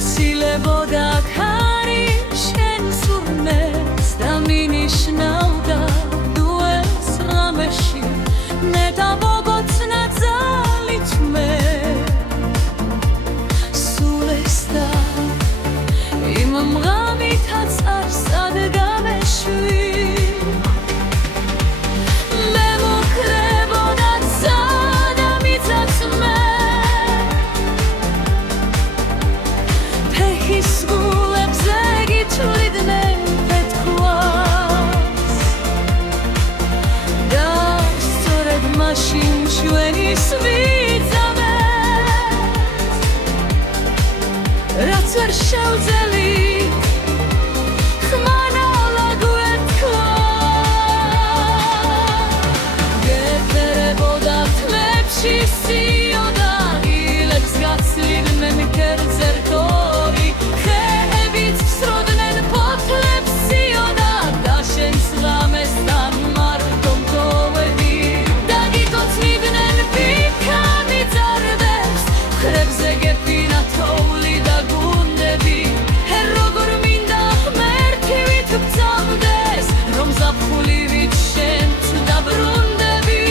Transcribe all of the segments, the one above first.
მეცილებოდა ქარი შენ სურნელს და მინიშნავდა დუელს ღამეში მე დამოგოწნა ძალით მე სულეს და იმ მღამითაც არ სადგამეშვი რაც ვერ შევძელით ხმარავლა გვეთქვა გეფერებოდა თმებში სიოდა ილებს გაცლიდნენ კერძერ თორი ხეებიც სროდნენ ფოთლებს სიოდა და შენს ღამესთან მარტო მტოვები დაგიკოცნიდნენ ფიქამი ძარბებს ხრებზე გეფინა თოვლი და გუნდები როგორ მინდა ღმერთი ვით გწამდეს რომ ზაფხულივით შენც დაბრუნდები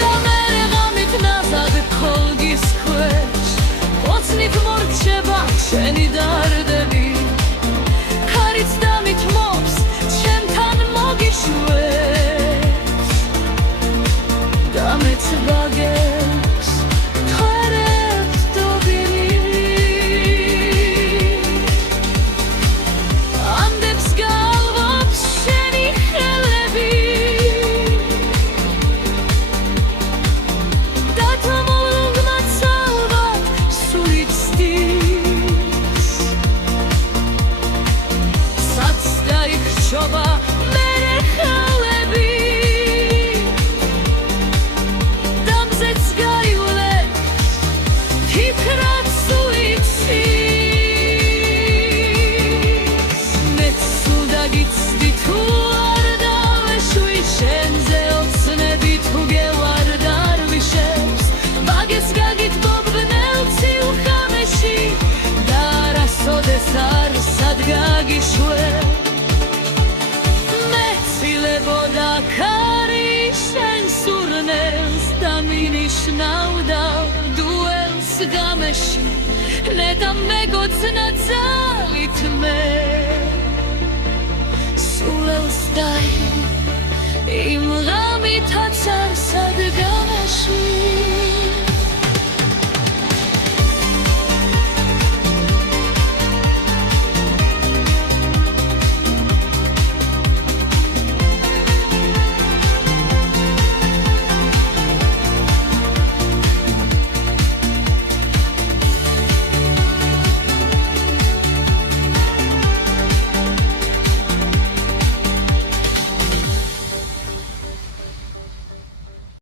და მერე ღამით ნაზად ხოლგის ქვეშ ოცნით მორჩება შენი დარდები ქარიც დამითმობს ჩემთან მოგიშვებს და მეც ბაგებს თვერებს დობილი ამდებს გალვობს შენი ხელები და თმულგმაც ალბათ სული ცდის საც დაიხრჩობა მერე ხელები დამზეც გაივლებს თითრად სული ცდის მეც სულ დაგიცდი თუ არ დავეშვი შენზე ოცნები თუ გევარ დარვიშებს მაგეს გაგიტბობ ბნელ ცივ ღამეში და არასოდეს არ სადგაგიშვებ მეცილებოდა ქარი შენ სურნელს და მინიშნავდა დუელს ღამეში ნეტა მეგოწნა ძალით მე სულელს და იმ ღამითაც არ სადგამეშვი